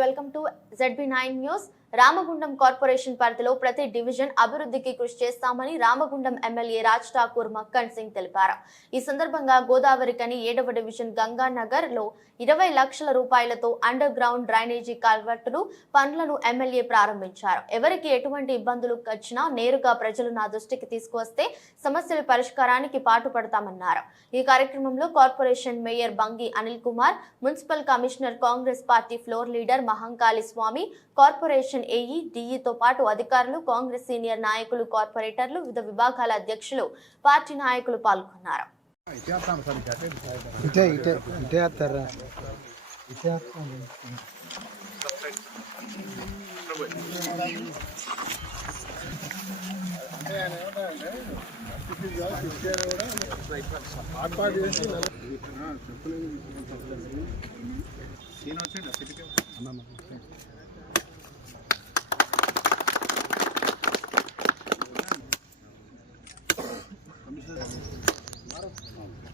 welcome to ZB9 News. Ramagundam corporation పరిధిలో ప్రతి division అభివృద్ధికి కృషి చేస్తామని రామగుండం ఎమ్మెల్యే రాజ్ ఠాకూర్ మక్కన్ సింగ్ తెలిపారు. ఈ సందర్భంగా గోదావరి కని ఏడవ డివిజన్ గంగానగర్లో ఇరవై లక్షల రూపాయలతో అండర్ గ్రౌండ్ డ్రైనేజీ కల్వర్టులు పనులను ఎమ్మెల్యే ప్రారంభించారు. ఎవరికి ఎటువంటి ఇబ్బందులు వచ్చినా నేరుగా ప్రజలు నా దృష్టికి తీసుకువస్తే సమస్యల పరిష్కారానికి పాటుపడతామన్నారు. ఈ కార్యక్రమంలో corporation mayor Bangi Anil Kumar municipal commissioner Congress party floor leader Mahankali Swamy corporation AE డిఈతో పాటు అధికారులు కాంగ్రెస్ సీనియర్ నాయకులు కార్పొరేటర్లు వివిధ విభాగాల అధ్యక్షులు పార్టీ నాయకులు పాల్గొన్నారు.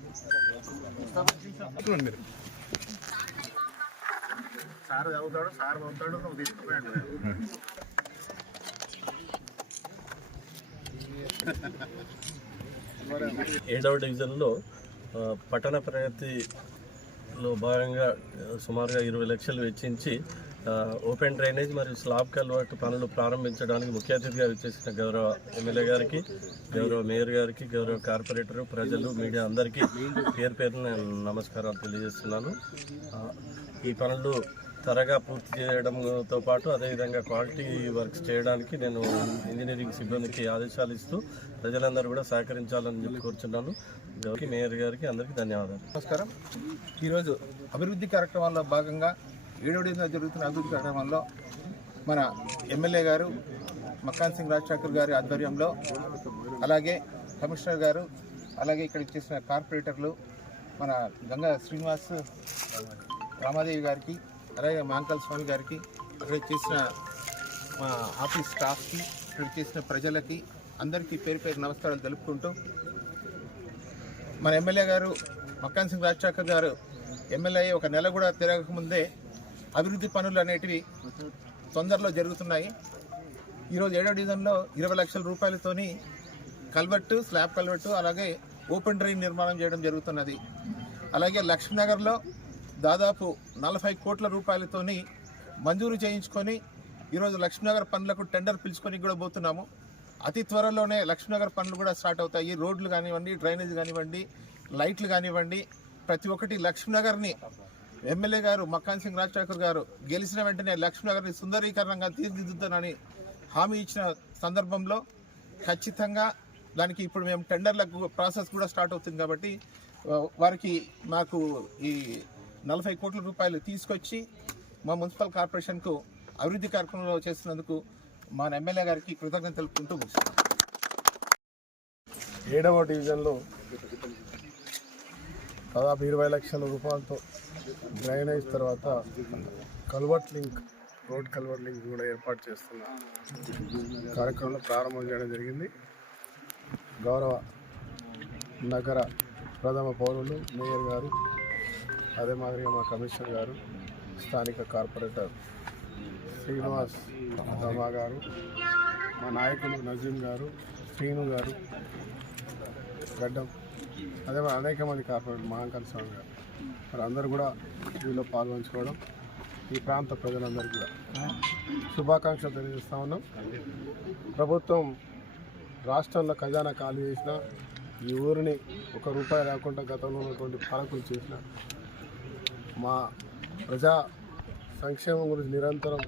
వేస్తాను సార్ చదువుతాడు సార్ చదువుతాడు నువ్వు తీసుకుపోయాడు. ఏడవ డివిజన్లో పట్టణ ప్రగతిలో భాగంగా సుమారుగా ఇరవై లక్షలు వెచ్చించి ఓపెన్ డ్రైనేజ్ మరియు స్లాబ్ కల్వర్ట్ పనులు ప్రారంభించడానికి ముఖ్య అతిథిగా ఇచ్చేసిన గౌరవ ఎమ్మెల్యే గారికి గౌరవ మేయర్ గారికి గౌరవ కార్పొరేటర్ ప్రజలు మీడియా అందరికీ పేరు పేరున నేను నమస్కారాలు తెలియజేస్తున్నాను. ఈ పనులు త్వరగా పూర్తి చేయడంతో పాటు అదేవిధంగా క్వాలిటీ వర్క్స్ చేయడానికి నేను ఇంజనీరింగ్ సిబ్బందికి ఆదేశాలు ఇస్తూ ప్రజలందరూ కూడా సహకరించాలని చెప్పి కోరుచున్నాను. మేయర్ గారికి అందరికీ ధన్యవాదాలు. నమస్కారం. ఈరోజు అభివృద్ధి కార్యక్రమాల్లో భాగంగా ఏడో జరుగుతున్న అభివృద్ధి కార్యక్రమంలో మన ఎమ్మెల్యే గారు మక్కాన్ సింగ్ రాజశేఖర్ గారి ఆధ్వర్యంలో అలాగే కమిషనర్ గారు అలాగే ఇక్కడికి చేసిన కార్పొరేటర్లు మన గంగా శ్రీనివాస్ రామాదేవి గారికి అలాగే మాంకల్ స్వామి గారికి అక్కడ చేసిన మా ఆఫీస్ స్టాఫ్కి ఇక్కడ చేసిన ప్రజలకి అందరికీ పేరు పేరు నమస్కారాలు తెలుపుకుంటూ మన ఎమ్మెల్యే గారు మక్కాన్ సింగ్ రాజశేఖర్ గారు ఎమ్మెల్యే ఒక నెల కూడా తిరగక ముందే అభివృద్ధి పనులు అనేటివి తొందరలో జరుగుతున్నాయి. ఈరోజు ఏడో డివిజన్లో ఇరవై లక్షల రూపాయలతోని కల్వర్టు స్లాబ్ కల్వర్టు అలాగే ఓపెన్ డ్రైన్ నిర్మాణం చేయడం జరుగుతున్నది. అలాగే లక్ష్మీనగర్లో దాదాపు నలభై కోట్ల రూపాయలతోని మంజూరు చేయించుకొని ఈరోజు లక్ష్మీనగర్ పనులకు టెండర్ పిలుచుకొని కూడా పోతున్నాము. అతి త్వరలోనే లక్ష్మీనగర్ పనులు కూడా స్టార్ట్ అవుతాయి. రోడ్లు కానివ్వండి డ్రైనేజ్ కానివ్వండి లైట్లు కానివ్వండి ప్రతి ఒక్కటి లక్ష్మీనగర్ని ఎమ్మెల్యే గారు మక్కాన్ సింగ్ రాజశేఖర్ గారు గెలిచిన వెంటనే లక్ష్మీనగర్ని సుందరీకరణంగా తీర్చిదిద్దుతానని హామీ ఇచ్చిన సందర్భంలో ఖచ్చితంగా దానికి ఇప్పుడు మేము టెండర్లకు ప్రాసెస్ కూడా స్టార్ట్ అవుతుంది కాబట్టి వారికి మాకు ఈ నలభై కోట్ల రూపాయలు తీసుకొచ్చి మా మున్సిపల్ కార్పొరేషన్కు అభివృద్ధి కార్యక్రమంలో చేస్తున్నందుకు మా ఎమ్మెల్యే గారికి కృతజ్ఞత తెలుపుకుంటూ ఏడవ డివిజన్లో దాదాపు ఇరవై లక్షల రూపాయలతో డ్రైనేజ్ తర్వాత culvert link road culvert link కూడా ఏర్పాటు చేస్తున్న కార్యక్రమంలో ప్రారంభం చేయడం జరిగింది. గౌరవ నగర ప్రథమ పౌరులు మేయర్ గారు అదే మాదిరిగా మా కమిషనర్ గారు స్థానిక కార్పొరేటర్ శ్రీనివాస్ రమా గారు మా నాయకులు నజీం గారు శ్రీను గారు గడ్డం అదే మరి అనేక మంది కార్పొరేట్ మహాంకాళ స్వామి గారు. మరి అందరూ కూడా వీళ్ళు పాల్గొంచుకోవడం ఈ ప్రాంత ప్రజలందరికీ కూడా. శుభాకాంక్షలు తెలియజేస్తా ఉన్నాం. ప్రభుత్వం రాష్ట్రంలో ఖజానా ఖాళీ చేసిన ఈ ఊరిని ఒక రూపాయి రాకుండా గతంలో ఉన్నటువంటి పాలకులు చేసిన మా ప్రజా సంక్షేమం గురించి నిరంతరం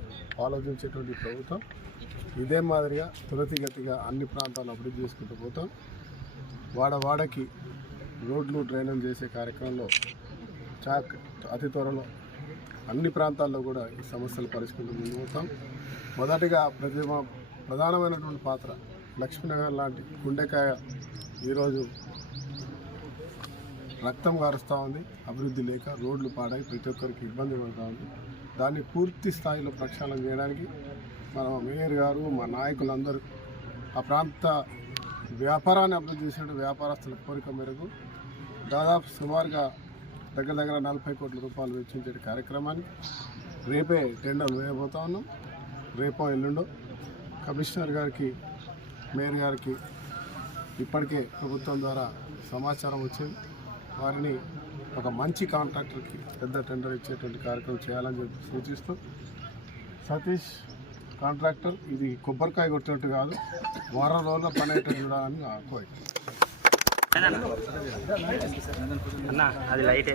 ఆలోచించేటువంటి ప్రభుత్వం ఇదే మాదిరిగా తులతిగతిగా అన్ని ప్రాంతాలను అభివృద్ధి చేసుకుంటూ పోతాం. వాడ వాడకి రోడ్లు డ్రైనేజ్ చేసే కార్యక్రమంలో చా అతి త్వరలో అన్ని ప్రాంతాల్లో కూడా ఈ సమస్యలు పరిష్కరించడం ముందు మొదటిగా ప్రతి ప్రధానమైనటువంటి పాత్ర లక్ష్మీనగర్ లాంటి గుండెకాయ ఈరోజు రక్తం కారుస్తూ ఉంది. అభివృద్ధి లేక రోడ్లు పాడై ప్రతి ఒక్కరికి ఇబ్బంది పడుతూ ఉంది. దాన్ని పూర్తి స్థాయిలో ప్రక్షాళన చేయడానికి మన మేయర్ గారు మా నాయకులందరూ ఆ ప్రాంత వ్యాపారాన్ని అభివృద్ధి చేసినట్టు వ్యాపారస్తుల కోరిక మేరకు దాదాపు సుమారుగా దగ్గర దగ్గర నలభై కోట్ల రూపాయలు వెచ్చించే కార్యక్రమాన్ని రేపే టెండర్లు వేయబోతా ఉన్నాం. రేపో ఎల్లుండో కమిషనర్ గారికి మేయర్ గారికి ఇప్పటికే ప్రభుత్వం ద్వారా సమాచారం వచ్చింది. వారిని ఒక మంచి కాంట్రాక్టర్కి పెద్ద టెండర్ ఇచ్చేటువంటి కార్యక్రమం చేయాలని చెప్పి సూచిస్తూ సతీష్ కాంట్రాక్టర్ ఇది కొబ్బరికాయ కొట్టినట్టు కాదు వారం రోజుల పని అయ్యేటట్టు చూడాలని కోరిక. అన్న అది లైటే.